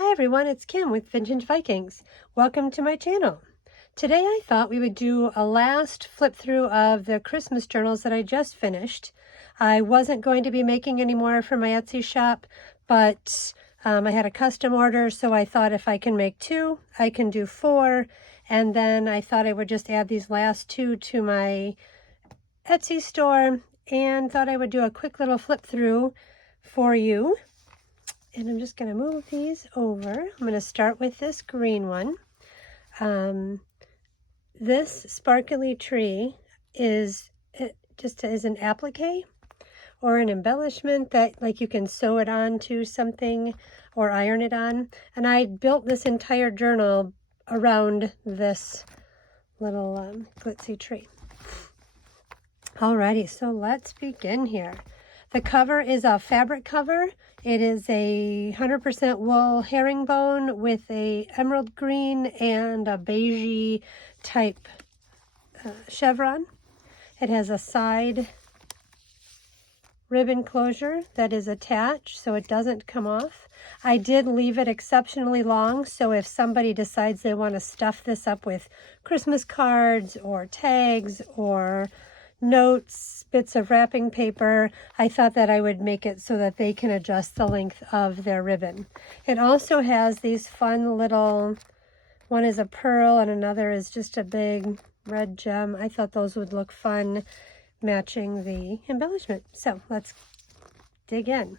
Hi everyone, it's Kim with Vintage Vikings. Welcome to my channel. Today I thought we would do a last flip through of the Christmas journals that I just finished. I wasn't going to be making any more for my Etsy shop, but I had a custom order, so I thought if I can make 2, I can do 4, and then I thought I would just add these last 2 to my Etsy store, and thought I would do a quick little flip through for you. And I'm just going to move these over. I'm going to start with this green one. This sparkly tree is just as an applique or an embellishment that like you can sew it on to something or iron it on. And I built this entire journal around this little glitzy tree. Alrighty, so let's begin here. The cover is a fabric cover. It is a 100% wool herringbone with a emerald green and a beigey type chevron. It has a side ribbon closure that is attached so it doesn't come off. I did leave it exceptionally long, so if somebody decides they want to stuff this up with Christmas cards or tags or notes, bits of wrapping paper, I thought that I would make it so that they can adjust the length of their ribbon. It also has these fun little, one is a pearl and another is just a big red gem. I thought those would look fun matching the embellishment. So let's dig in.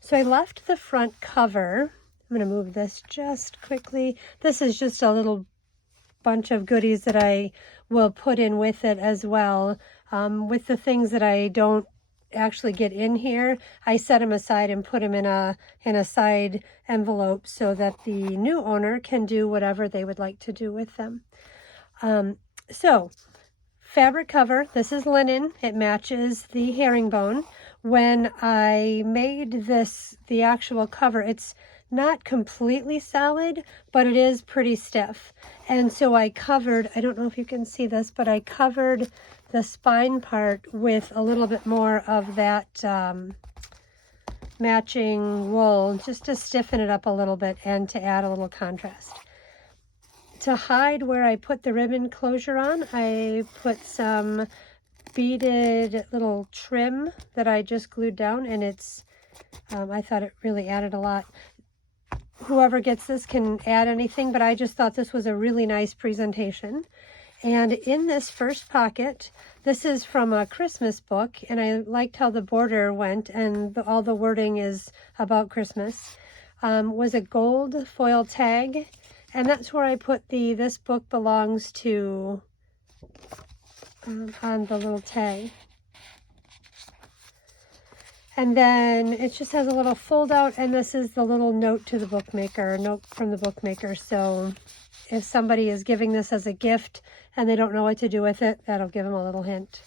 So I left the front cover. I'm going to move this just quickly. This is just a little bunch of goodies that I will put in with it as well. With the things that I don't actually get in here, I set them aside and put them in a side envelope so that the new owner can do whatever they would like to do with them. So fabric cover, this is linen. It matches the herringbone. When I made this, the actual cover, it's not completely solid, but it is pretty stiff. And so I covered, I don't know if you can see this, but I covered the spine part with a little bit more of that matching wool, just to stiffen it up a little bit and to add a little contrast. To hide where I put the ribbon closure on, I put some beaded little trim that I just glued down, and it's, I thought it really added a lot. Whoever gets this can add anything, but I just thought this was a really nice presentation. And in this first pocket, this is from a Christmas book, and I liked how the border went, and all the wording is about Christmas, was a gold foil tag. And that's where I put the "This book belongs to" on the little tag. And then it just has a little fold out, and this is the little note to the bookmaker, a note from the bookmaker. So if somebody is giving this as a gift and they don't know what to do with it, that'll give them a little hint.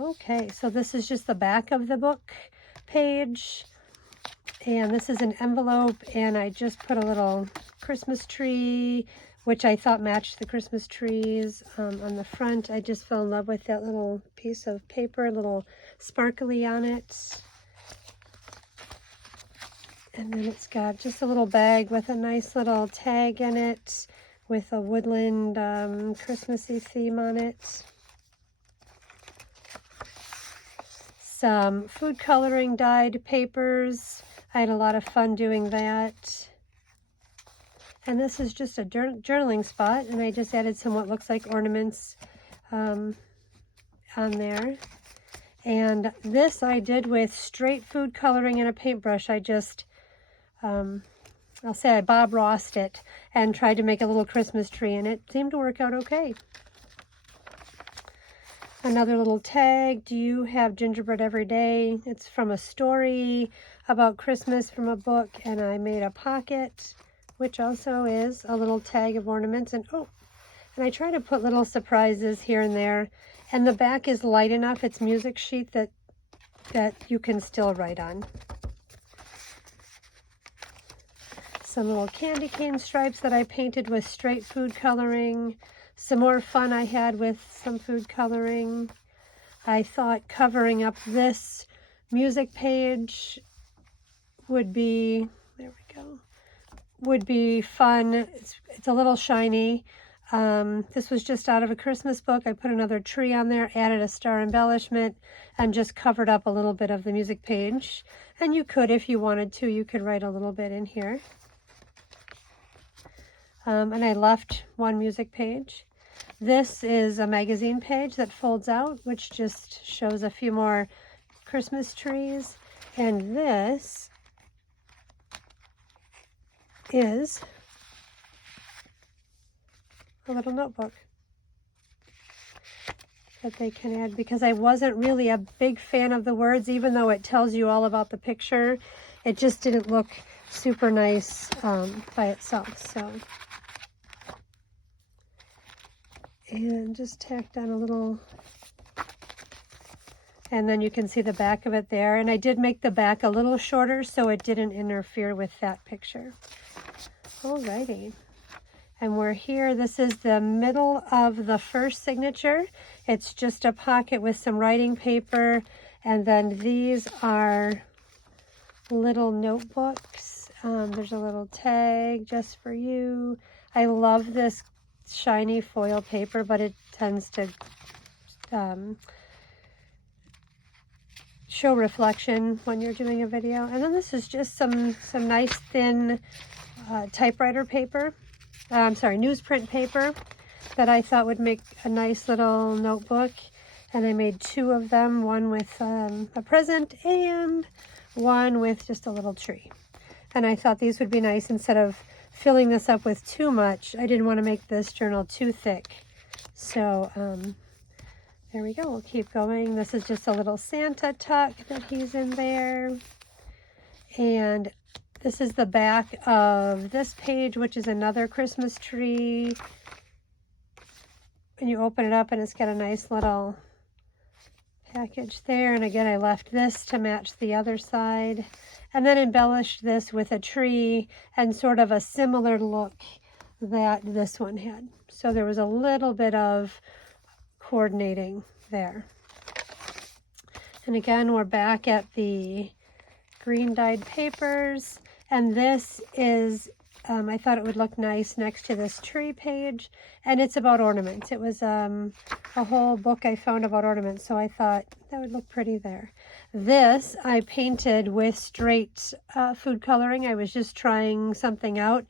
Okay, so this is just the back of the book page. And this is an envelope, and I just put a little Christmas tree, which I thought matched the Christmas trees on the front. I just fell in love with that little piece of paper, a little sparkly on it. And then it's got just a little bag with a nice little tag in it with a woodland Christmassy theme on it. Some food coloring dyed papers. I had a lot of fun doing that. And this is just a journaling spot, and I just added some what looks like ornaments on there. And this I did with straight food coloring and a paintbrush. I just, I'll say I Bob Rossed it and tried to make a little Christmas tree, and it seemed to work out okay. Another little tag, do you have gingerbread every day? It's from a story about Christmas from a book, and I made a pocket, which also is a little tag of ornaments. And I try to put little surprises here and there. And the back is light enough, it's music sheet that you can still write on. Some little candy cane stripes that I painted with straight food coloring. Some more fun I had with some food coloring. I thought covering up this music page would be, there we go, would be fun. It's a little shiny. This was just out of a Christmas book. I put another tree on there, added a star embellishment, and just covered up a little bit of the music page. And you could, if you wanted to, you could write a little bit in here. And I left one music page. This is a magazine page that folds out, which just shows a few more Christmas trees. And this is a little notebook that they can add, because I wasn't really a big fan of the words, even though it tells you all about the picture. It just didn't look super nice by itself. So, and just tacked on a little, and then you can see the back of it there. And I did make the back a little shorter so it didn't interfere with that picture. Alrighty. And we're here. This is the middle of the first signature. It's just a pocket with some writing paper. And then these are little notebooks. There's a little tag just for you. I love this shiny foil paper, but it tends to show reflection when you're doing a video. And then this is just some nice thin typewriter paper. Newsprint paper that I thought would make a nice little notebook. And I made two of them, one with a present and one with just a little tree. And I thought these would be nice instead of filling this up with too much. I didn't want to make this journal too thick. So there we go. We'll keep going. This is just a little Santa tuck that he's in there. And this is the back of this page, which is another Christmas tree. And you open it up and it's got a nice little package there. And again, I left this to match the other side. And then embellished this with a tree and sort of a similar look that this one had. So there was a little bit of coordinating there. And again, we're back at the green dyed papers. And this is, I thought it would look nice next to this tree page. And it's about ornaments. It was a whole book I found about ornaments. So I thought that would look pretty there. This I painted with straight food coloring. I was just trying something out.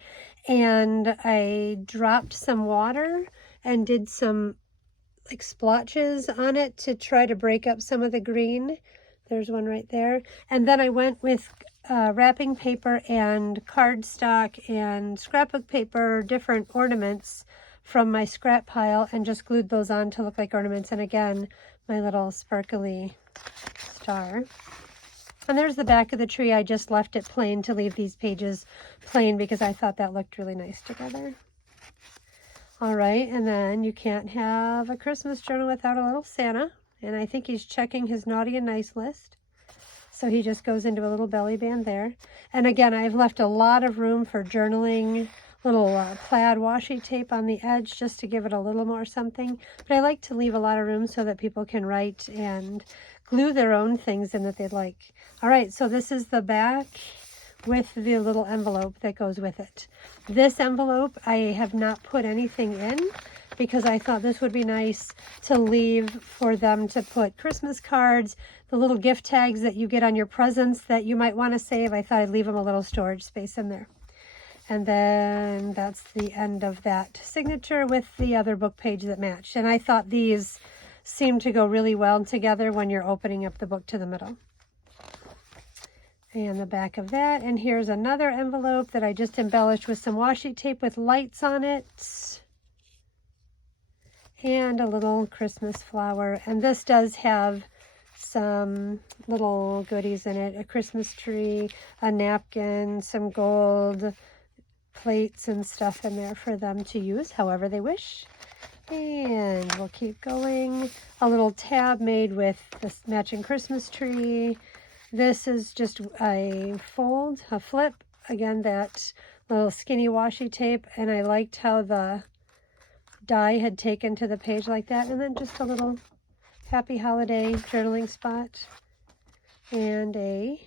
And I dropped some water and did some like splotches on it to try to break up some of the green. There's one right there. And then I went with wrapping paper and cardstock and scrapbook paper, different ornaments from my scrap pile, and just glued those on to look like ornaments. And again, my little sparkly star. And there's the back of the tree. I just left it plain to leave these pages plain because I thought that looked really nice together. All right, and then you can't have a Christmas journal without a little Santa. And I think he's checking his naughty and nice list. So he just goes into a little belly band there. And again, I've left a lot of room for journaling, little plaid washi tape on the edge just to give it a little more something. But I like to leave a lot of room so that people can write and glue their own things in that they'd like. All right, so this is the back with the little envelope that goes with it. This envelope, I have not put anything in because I thought this would be nice to leave for them to put Christmas cards, the little gift tags that you get on your presents that you might want to save. I thought I'd leave them a little storage space in there. And then that's the end of that signature with the other book page that matched. And I thought these seemed to go really well together when you're opening up the book to the middle. And the back of that. And here's another envelope that I just embellished with some washi tape with lights on it. And a little Christmas flower. And this does have some little goodies in it. A Christmas tree, a napkin, some gold plates and stuff in there for them to use however they wish. And we'll keep going. A little tab made with this matching Christmas tree. This is just a fold, a flip. Again, that little skinny washi tape. And I liked how the die had taken to the page like that. And then just a little happy holiday journaling spot. And a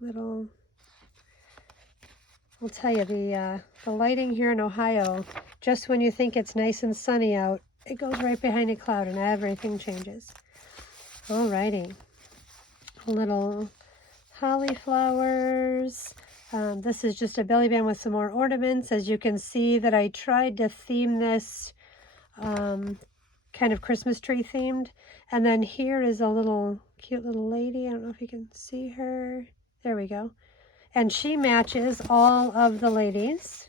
little I'll tell you, the lighting here in Ohio, just when you think it's nice and sunny out, it goes right behind a cloud and everything changes. Alrighty. Little holly flowers. This is just a belly band with some more ornaments. As you can see that I tried to theme this kind of Christmas tree themed. And then here is a little cute little lady. I don't know if you can see her. There we go. And she matches all of the ladies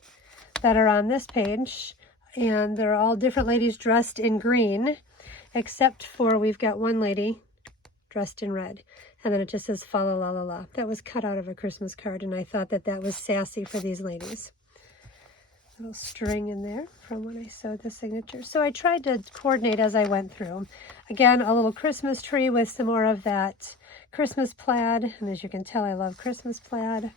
that are on this page. And they're all different ladies dressed in green, except for we've got one lady dressed in red. And then it just says fa la la la la. That was cut out of a Christmas card, and I thought that that was sassy for these ladies. Little string in there from when I sewed the signature. So I tried to coordinate as I went through. Again, a little Christmas tree with some more of that Christmas plaid. And as you can tell, I love Christmas plaid.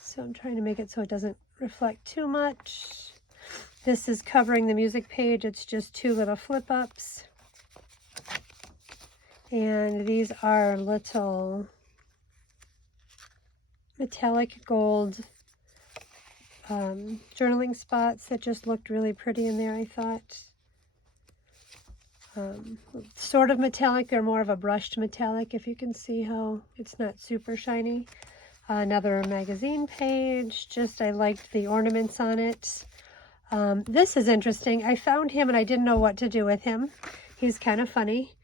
So I'm trying to make it so it doesn't reflect too much. This is covering the music page. It's just two little flip-ups. And these are little metallic gold journaling spots that just looked really pretty in there, I thought. Sort of metallic. They're more of a brushed metallic, if you can see how it's not super shiny. Another magazine page. Just, I liked the ornaments on it. This is interesting. I found him and I didn't know what to do with him. He's kind of funny.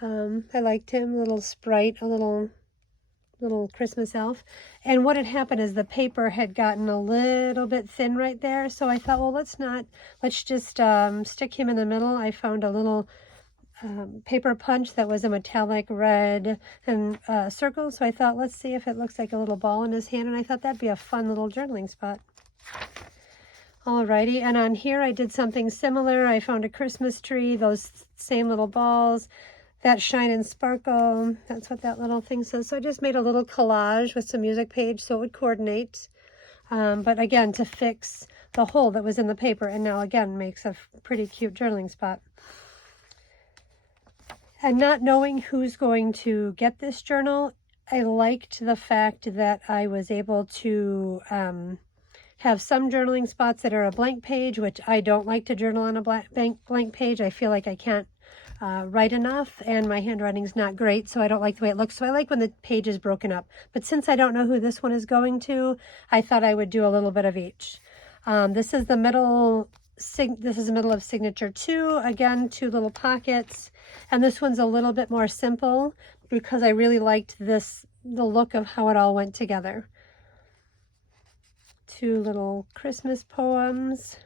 I liked him, little sprite, a little Christmas elf. And what had happened is the paper had gotten a little bit thin right there. So I thought, well, let's just stick him in the middle. I found a little paper punch that was a metallic red and circle. So I thought, let's see if it looks like a little ball in his hand. And I thought that'd be a fun little journaling spot. Alrighty, and on here I did something similar. I found a Christmas tree, those same little balls. That shine and sparkle, that's what that little thing says. So I just made a little collage with some music page so it would coordinate. But again, to fix the hole that was in the paper, and now again makes a pretty cute journaling spot. And not knowing who's going to get this journal, I liked the fact that I was able to have some journaling spots that are a blank page, which I don't like to journal on a blank page. I feel like I can't write enough, and my handwriting's not great, so I don't like the way it looks. So I like when the page is broken up. But since I don't know who this one is going to, I thought I would do a little bit of each. This is the middle. This is the middle of signature 2. Again, 2 little pockets, and this one's a little bit more simple because I really liked the look of how it all went together. 2 little Christmas poems.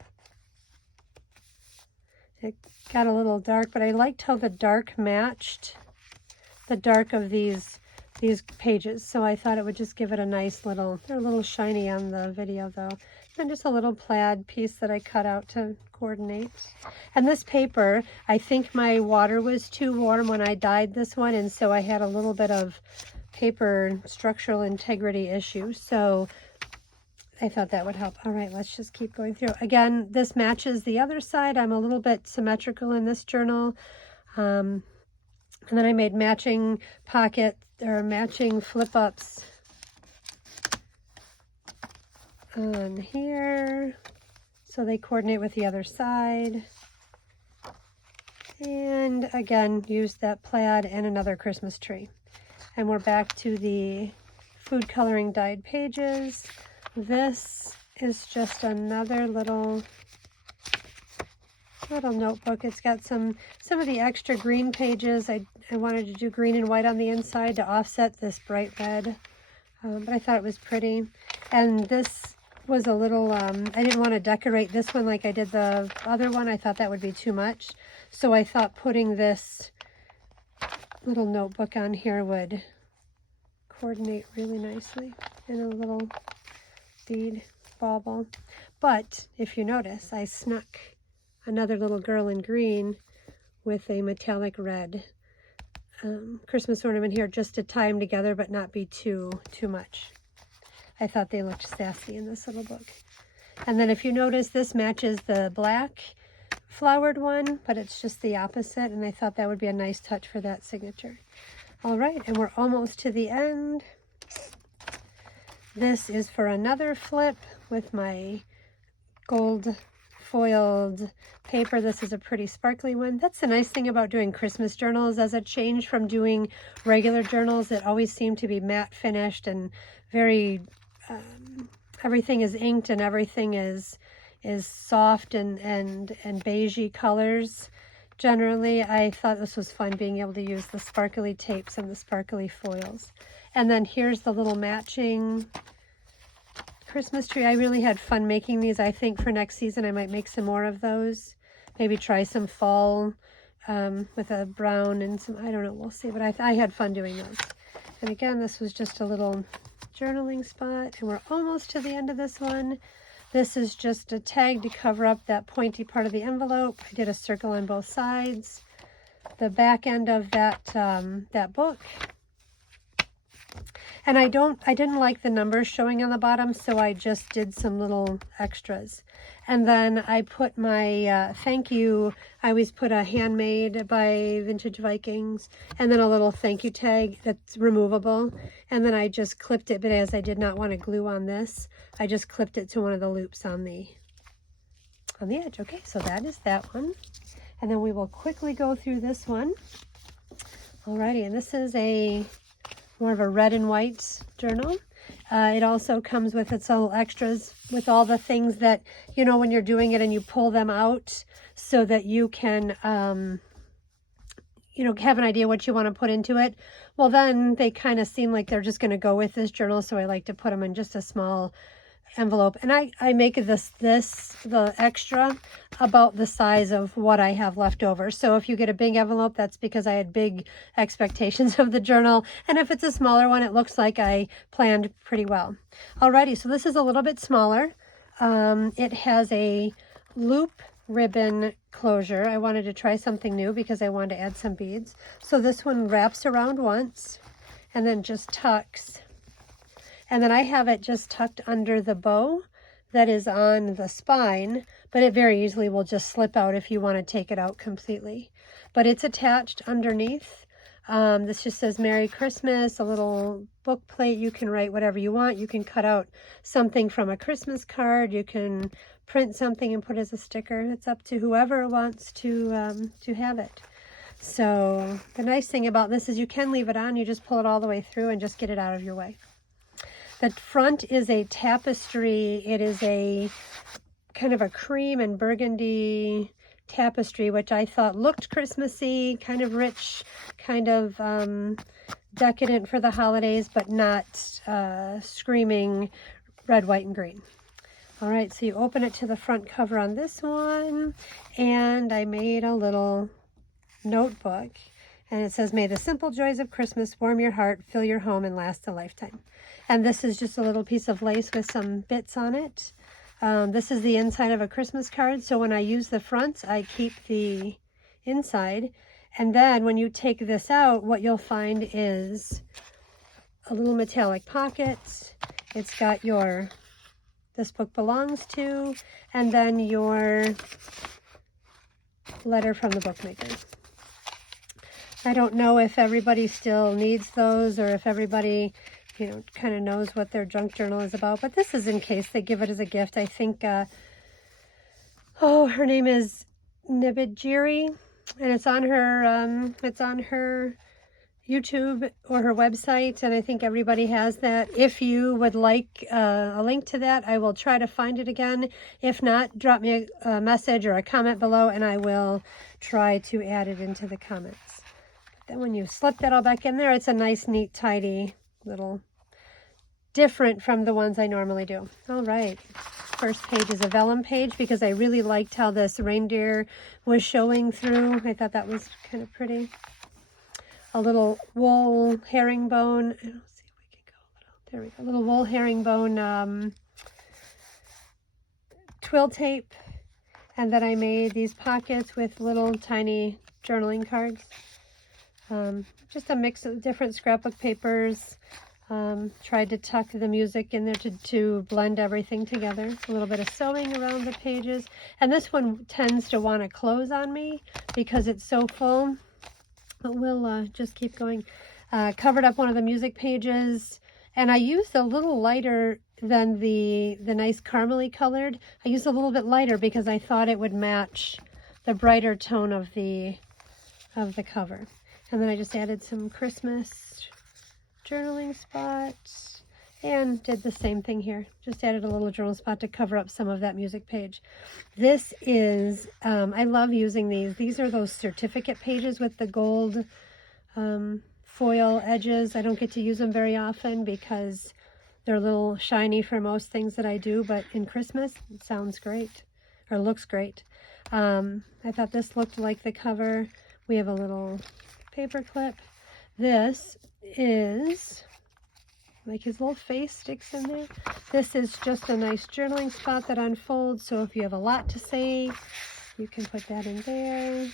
It got a little dark, but I liked how the dark matched the dark of these pages. So I thought it would just give it a nice little, they're a little shiny on the video though. And just a little plaid piece that I cut out to coordinate. And this paper, I think my water was too warm when I dyed this one, and so I had a little bit of paper structural integrity issue. So I thought that would help. All right, let's just keep going through. Again, this matches the other side. I'm a little bit symmetrical in this journal. And then I made matching pocket or matching flip-ups on here, so they coordinate with the other side. And again, used that plaid and another Christmas tree. And we're back to the food coloring dyed pages. This is just another little notebook. It's got some of the extra green pages. I wanted to do green and white on the inside to offset this bright red, but I thought it was pretty. And this was a little, I didn't want to decorate this one like I did the other one. I thought that would be too much. So I thought putting this little notebook on here would coordinate really nicely in a little bead bauble. But if you notice, I snuck another little girl in green with a metallic red Christmas ornament here, just to tie them together but not be too much. I thought they looked sassy in this little book. And then if you notice, this matches the black flowered one, but it's just the opposite, and I thought that would be a nice touch for that signature. All right, and we're almost to the end. This is for another flip with my gold foiled paper. This is a pretty sparkly one. That's the nice thing about doing Christmas journals. As a change from doing regular journals that always seem to be matte finished and very everything is inked and everything is soft and beigey colors. Generally, I thought this was fun being able to use the sparkly tapes and the sparkly foils. And then here's the little matching Christmas tree. I really had fun making these. I think for next season I might make some more of those. Maybe try some fall with a brown and some, I don't know, we'll see. But I had fun doing those. And again, this was just a little journaling spot. And we're almost to the end of this one. This is just a tag to cover up that pointy part of the envelope. I did a circle on both sides. The back end of that, that book. And I didn't like the numbers showing on the bottom, so I just did some little extras. And then I put my thank you. I always put a handmade by Vintage Vikings, and then a little thank you tag that's removable. And then I just clipped it, but as I did not want to glue on this, I just clipped it to one of the loops on the edge. Okay, so that is that one. And then we will quickly go through this one. Alrighty, and this is more of a red and white journal. It also comes with its little extras with all the things that, you know, when you're doing it and you pull them out so that you can, you know, have an idea what you want to put into it. Well, then they kind of seem like they're just going to go with this journal. So I like to put them in just a small envelope. And I make the extra about the size of what I have left over. So if you get a big envelope, that's because I had big expectations of the journal. And if it's a smaller one, it looks like I planned pretty well. Alrighty, so this is a little bit smaller. It has a loop ribbon closure. I wanted to try something new because I wanted to add some beads. So this one wraps around once and then just tucks. And then I have it just tucked under the bow that is on the spine, but it very easily will just slip out if you want to take it out completely. But it's attached underneath. This just says Merry Christmas, a little book plate. You can write whatever you want. You can cut out something from a Christmas card. You can print something and put as a sticker. It's up to whoever wants to have it. So the nice thing about this is you can leave it on. You just pull it all the way through and just get it out of your way. The front is a tapestry. It is a kind of a cream and burgundy tapestry, which I thought looked Christmassy, kind of rich, kind of decadent for the holidays, but not screaming red, white, and green. All right, so you open it to the front cover on this one, and I made a little notebook, and it says, "May the simple joys of Christmas warm your heart, fill your home, and last a lifetime." And this is just a little piece of lace with some bits on it. This is the inside of a Christmas card, so when I use the front, I keep the inside. And then when you take this out, what you'll find is a little metallic pocket. It's got your "This book belongs to," and then your letter from the bookmaker. I don't know if everybody still needs those or if everybody, you know, kind of knows what their junk journal is about, but this is in case they give it as a gift. I think, oh, her name is Nibajiri, and it's on her YouTube or her website, and I think everybody has that. If you would like a link to that, I will try to find it again. If not, drop me a message or a comment below, and I will try to add it into the comments. Then when you slip that all back in there, it's a nice, neat, tidy little, different from the ones I normally do. All right, first page is a vellum page because I really liked how this reindeer was showing through. I thought that was kind of pretty. A little wool herringbone. I don't see if we can go a little. There we go. A little wool herringbone twill tape. And then I made these pockets with little tiny journaling cards. Just a mix of different scrapbook papers. Tried to tuck the music in there to blend everything together. A little bit of sewing around the pages. And this one tends to want to close on me because it's so full. But we'll just keep going. Covered up one of the music pages And I used a little lighter than the nice caramely colored. I used a little bit lighter because I thought it would match the brighter tone of the cover. And then I just added some Christmas journaling spots and did the same thing here. Just added a little journal spot to cover up some of that music page. This is, I love using these. These are those certificate pages with the gold foil edges. I don't get to use them very often because they're a little shiny for most things that I do, but in Christmas, it sounds great, or looks great. I thought this looked like the cover. We have a little paper clip. This is, like his little face sticks in there. This is just a nice journaling spot that unfolds, so if you have a lot to say, you can put that in there.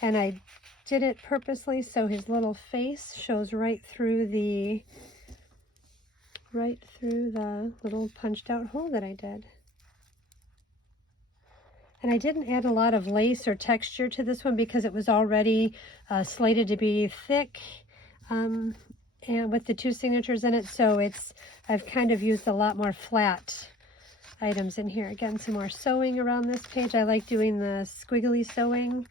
And I did it purposely so his little face shows right through the little punched out hole that I did. And I didn't add a lot of lace or texture to this one because it was already slated to be thick and with the two signatures in it. So I've kind of used a lot more flat items in here. Again, some more sewing around this page. I like doing the squiggly sewing.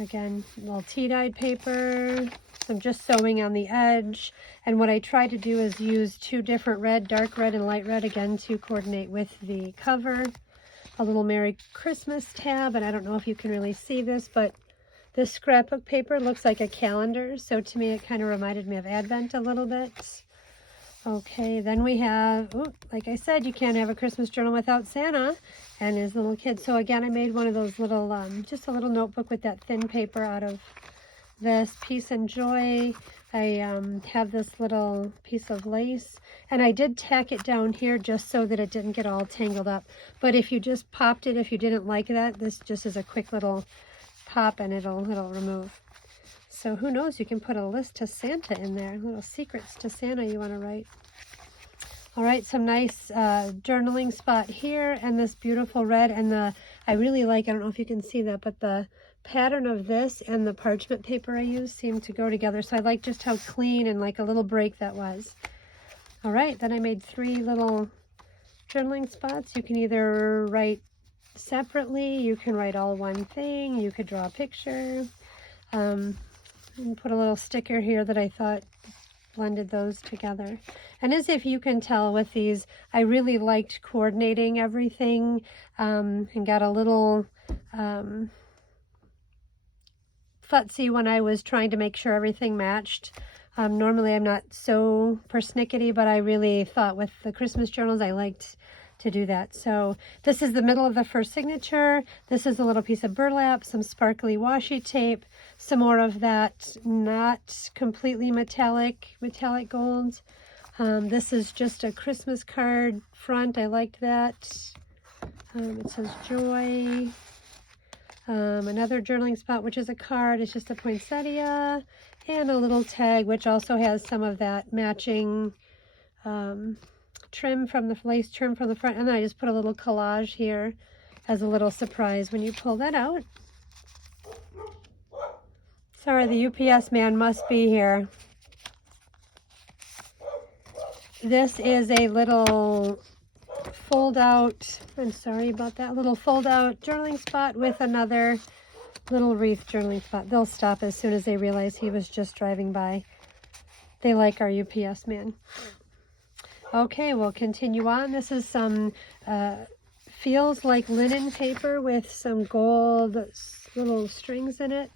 Again, a little tea-dyed paper, some just sewing on the edge. And what I try to do is use two different red, dark red and light red, again, to coordinate with the cover. A little Merry Christmas tab, and I don't know if you can really see this, but this scrapbook paper looks like a calendar. So to me, it kind of reminded me of Advent a little bit. Okay, then we have, like I said, you can't have a Christmas journal without Santa and his little kids. So again, I made one of those little, just a little notebook with that thin paper out of this Peace and Joy. I have this little piece of lace, and I did tack it down here just so that it didn't get all tangled up. But if you just popped it, if you didn't like that, this just is a quick little pop and it'll remove. So who knows, you can put a list to Santa in there, little secrets to Santa you want to write. All right, some nice journaling spot here, and this beautiful red, and I really like, I don't know if you can see that, but the pattern of this and the parchment paper I use seem to go together. So I like just how clean and like a little break that was. All right, then I made 3 little journaling spots. You can either write separately, you can write all one thing, you could draw a picture. And put a little sticker here that I thought blended those together. And as if you can tell with these, I really liked coordinating everything and got a little futzy when I was trying to make sure everything matched. Normally I'm not so persnickety, but I really thought with the Christmas journals I liked to do that. So this is the middle of the first signature. This is a little piece of burlap, some sparkly washi tape, some more of that not completely metallic gold. This is just a Christmas card front. I liked that. It says Joy. Another journaling spot, which is a card. It's just a poinsettia, and a little tag, which also has some of that matching trim from the lace trim from the front. And then I just put a little collage here as a little surprise when you pull that out. Sorry, the UPS man must be here. This is a little fold out, I'm sorry about that, little fold out journaling spot with another little wreath journaling spot. They'll stop as soon as they realize he was just driving by. They like our UPS man. Okay, we'll continue on. This is some feels like linen paper with some gold little strings in it.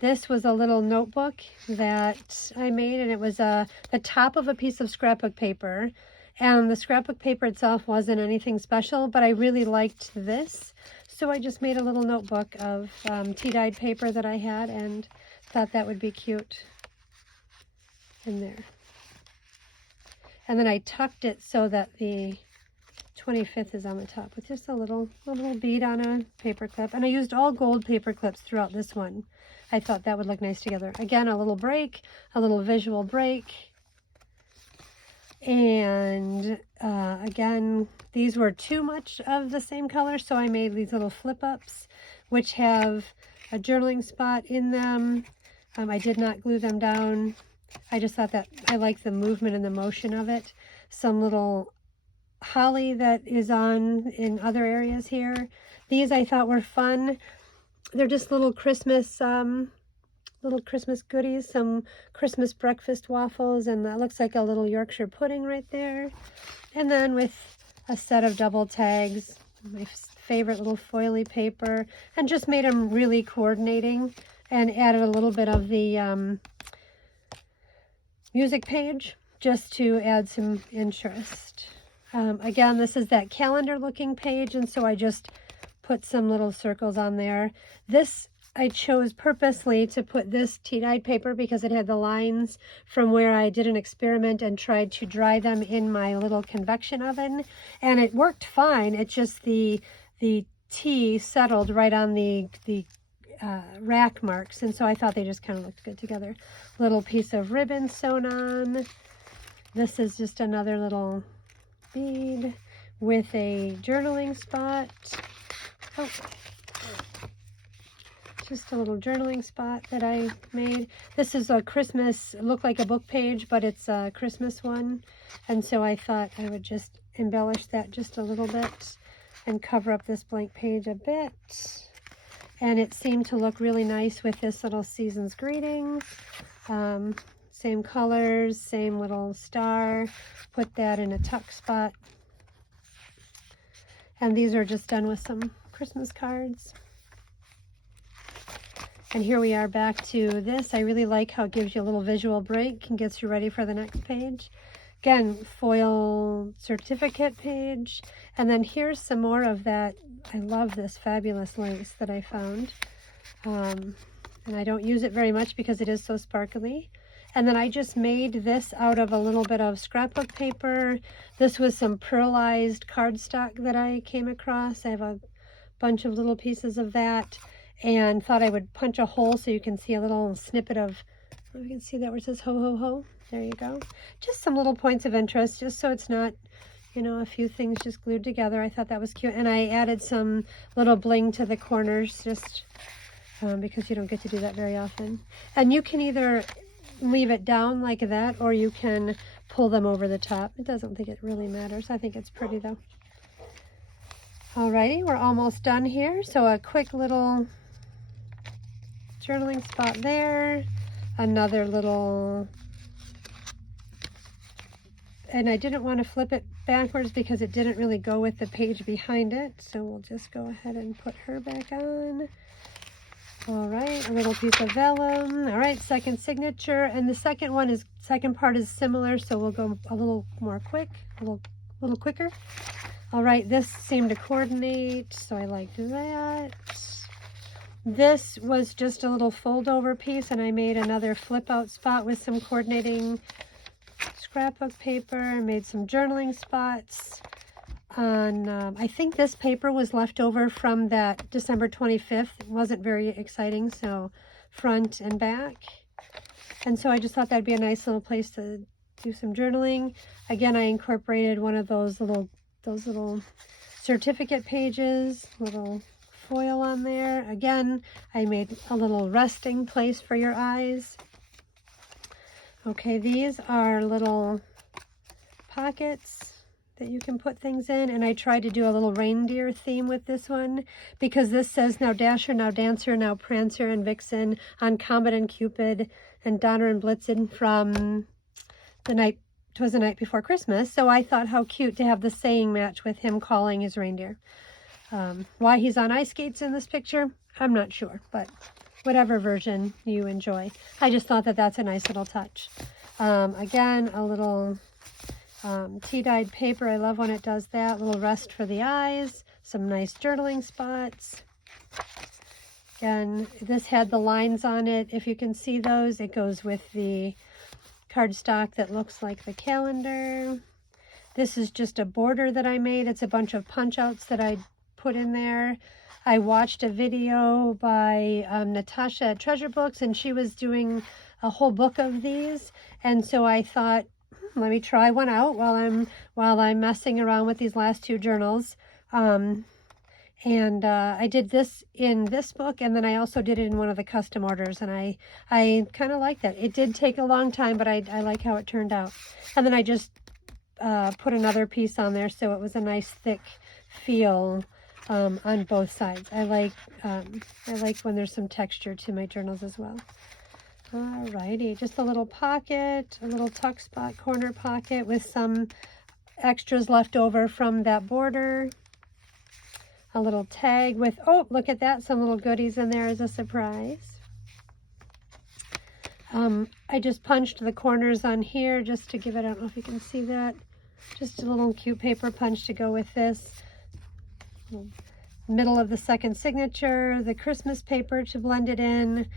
This was a little notebook that I made, and it was the top of a piece of scrapbook paper. And the scrapbook paper itself wasn't anything special, but I really liked this. So I just made a little notebook of tea-dyed paper that I had and thought that would be cute in there. And then I tucked it so that the 25th is on the top with just a little bead on a paper clip. And I used all gold paper clips throughout this one. I thought that would look nice together. Again, a little break, a little visual break. And again, these were too much of the same color, so I made these little flip-ups, which have a journaling spot in them. I did not glue them down. I just thought that I like the movement and the motion of it. Some little holly that is on in other areas here. These I thought were fun. They're just little Christmas goodies, some Christmas breakfast waffles, and that looks like a little Yorkshire pudding right there. And then with a set of double tags, my favorite little foily paper, and just made them really coordinating and added a little bit of the music page just to add some interest. Again, this is that calendar looking page, and so I just put some little circles on there. This I chose purposely to put this tea-dyed paper because it had the lines from where I did an experiment and tried to dry them in my little convection oven, and it worked fine. It's just the tea settled right on the rack marks, and so I thought they just kind of looked good together. Little piece of ribbon sewn on. This is just another little bead with a journaling spot. Oh, just a little journaling spot that I made. This is a Christmas, it looked like a book page, but it's a Christmas one, and so I thought I would just embellish that just a little bit and cover up this blank page a bit. And it seemed to look really nice with this little season's greetings. Same colors, same little star. Put that in a tuck spot. And these are just done with some Christmas cards. And here we are back to this. I really like how it gives you a little visual break and gets you ready for the next page. Again, foil certificate page. And then here's some more of that. I love this fabulous lace that I found. And I don't use it very much because it is so sparkly. And then I just made this out of a little bit of scrapbook paper. This was some pearlized cardstock that I came across. I have a bunch of little pieces of that, and thought I would punch a hole so you can see a little snippet of, you can see that where it says ho ho ho. There you go. Just some little points of interest, just so it's not, you know, a few things just glued together. I thought that was cute. And I added some little bling to the corners, just because you don't get to do that very often. And you can either leave it down like that, or you can pull them over the top. It doesn't think it really matters. I think it's pretty though. Alrighty, we're almost done here. So a quick little journaling spot there. Another little, and I didn't want to flip it backwards because it didn't really go with the page behind it. So we'll just go ahead and put her back on. All right, a little piece of vellum. All right, second signature. And the second part is similar, so we'll go a little more quick, a little quicker. All right, this seemed to coordinate, so I liked that. This was just a little fold over piece, and I made another flip out spot with some coordinating scrapbook paper. I made some journaling spots on, I think this paper was left over from that December 25th. It wasn't very exciting, so front and back. And so I just thought that'd be a nice little place to do some journaling. Again, I incorporated one of those little certificate pages, little foil on there. Again, I made a little resting place for your eyes. Okay, these are little pockets that you can put things in, and I tried to do a little reindeer theme with this one because this says now Dasher, now Dancer, now Prancer and Vixen on Comet and Cupid and Donner and Blitzen from the night, 'twas the night before Christmas. So I thought how cute to have the saying match with him calling his reindeer. Why he's on ice skates in this picture, I'm not sure, but whatever version you enjoy. I just thought that that's a nice little touch. Again, a little tea-dyed paper. I love when it does that. A little rest for the eyes. Some nice journaling spots. Again, this had the lines on it. If you can see those, it goes with the cardstock that looks like the calendar. This is just a border that I made. It's a bunch of punch outs that I put in there. I watched a video by Natasha at Treasure Books, and she was doing a whole book of these, and so I thought, let me try one out while I'm messing around with these last two journals. And I did this in this book, and then I also did it in one of the custom orders, and I kind of like that. It did take a long time, but I like how it turned out. And then I just put another piece on there, so it was a nice thick feel on both sides. I like when there's some texture to my journals as well. Alrighty, just a little pocket, a little tuck spot corner pocket with some extras left over from that border. A little tag with, oh, look at that, some little goodies in there as a surprise. I just punched the corners on here just to give it, I don't know if you can see that, just a little cute paper punch to go with this. Middle of the second signature, the Christmas paper to blend it in.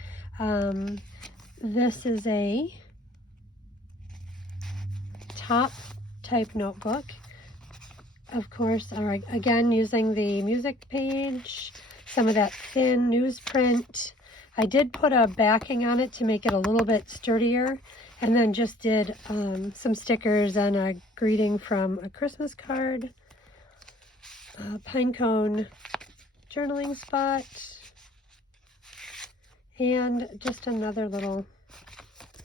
This is a top type notebook. Of course, all right, again, using the music page, some of that thin newsprint. I did put a backing on it to make it a little bit sturdier, and then just did some stickers and a greeting from a Christmas card, a pine cone journaling spot, and just another little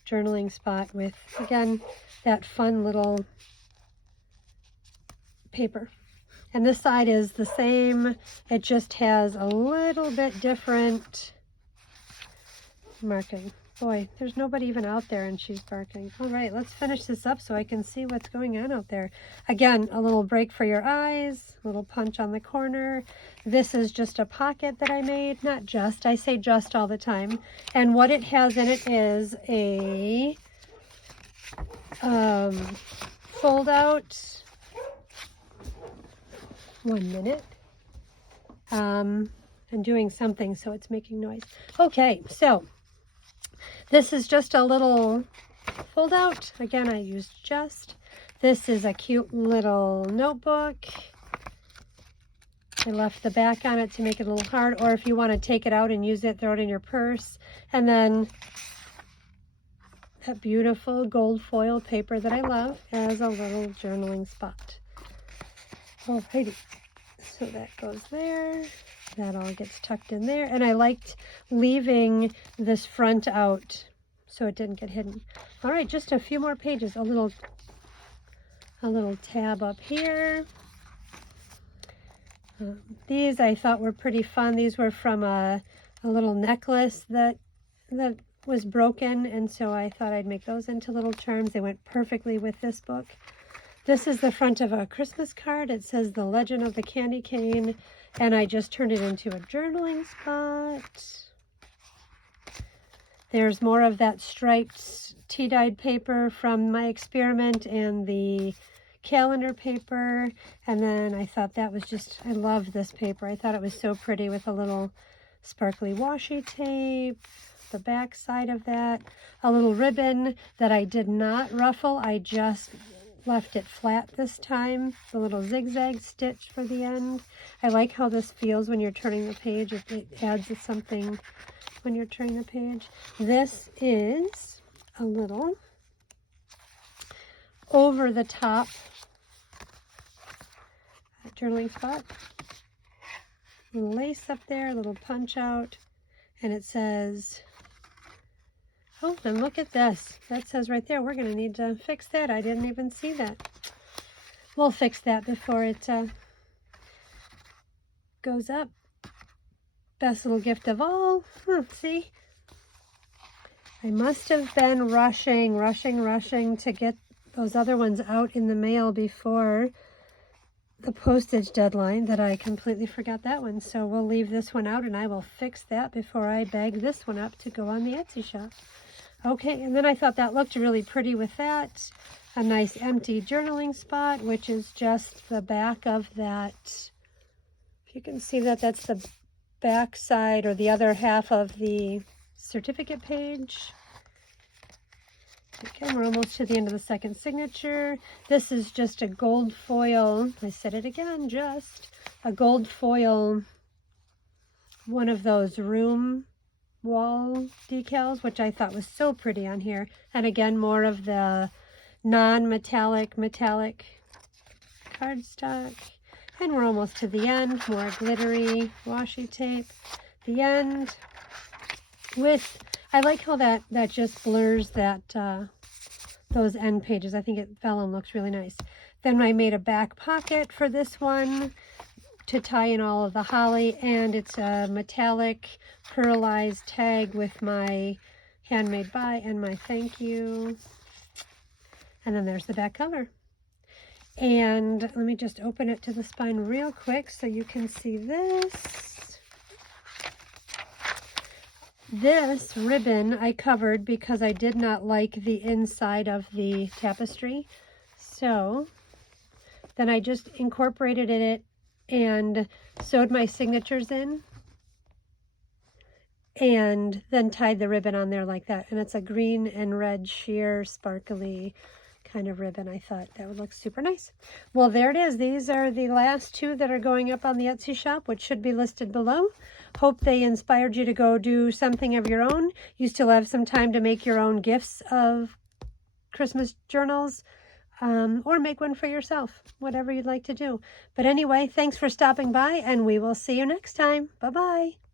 journaling spot with, again, that fun little paper. And this side is the same, it just has a little bit different marking. Boy, there's nobody even out there and she's barking. All right, let's finish this up so I can see what's going on out there. Again, a little break for your eyes, a little punch on the corner. This is just a pocket that I made, not just, I say just all the time. And what it has in it is a fold out, 1 minute. I'm doing something, so it's making noise. Okay, so this is just a little fold out. Again, I used just. This is a cute little notebook. I left the back on it to make it a little hard, or if you want to take it out and use it, throw it in your purse. And then that beautiful gold foil paper that I love as a little journaling spot. Alrighty, so that goes there. That all gets tucked in there. And I liked leaving this front out so it didn't get hidden. All right, just a few more pages. A little tab up here. These I thought were pretty fun. These were from a little necklace that was broken, and so I thought I'd make those into little charms. They went perfectly with this book. This is the front of a Christmas card. It says The Legend of the Candy Cane, and I just turned it into a journaling spot. There's more of that striped tea-dyed paper from my experiment and the calendar paper. And then I thought that was just, I love this paper. I thought it was so pretty with a little sparkly washi tape. The back side of that, a little ribbon that I did not ruffle. I just left it flat this time. The little zigzag stitch for the end. I like how this feels when you're turning the page. It adds something when you're turning the page. This is a little over the top journaling spot. A little lace up there, a little punch out, and it says, oh, and look at this. That says right there, we're going to need to fix that. I didn't even see that. We'll fix that before it goes up. Best little gift of all. See? I must have been rushing to get those other ones out in the mail before the postage deadline that I completely forgot that one. So we'll leave this one out and I will fix that before I bag this one up to go on the Etsy shop. Okay, and then I thought that looked really pretty with that. A nice empty journaling spot, which is just the back of that. If you can see that, that's the back side or the other half of the certificate page. Okay, we're almost to the end of the second signature. This is just a gold foil. I said it again, just a gold foil, one of those room wall decals, which I thought was so pretty on here. And again, more of the non-metallic, metallic cardstock. And we're almost to the end. More glittery washi tape. The end with, I like how that just blurs that those end pages. I think vellum looks really nice. Then I made a back pocket for this one to tie in all of the holly, and it's a metallic pearlized tag with my handmade by and my thank you. And then there's the back cover. And let me just open it to the spine real quick so you can see this. This ribbon I covered because I did not like the inside of the tapestry. So then I just incorporated it and sewed my signatures in and then tied the ribbon on there like that. And it's a green and red sheer sparkly kind of ribbon. I thought that would look super nice. Well, there it is. These are the last two that are going up on the Etsy shop, which should be listed below. Hope they inspired you to go do something of your own. You still have some time to make your own gifts of Christmas journals, or make one for yourself, whatever you'd like to do. But anyway, thanks for stopping by, and we will see you next time. Bye-bye.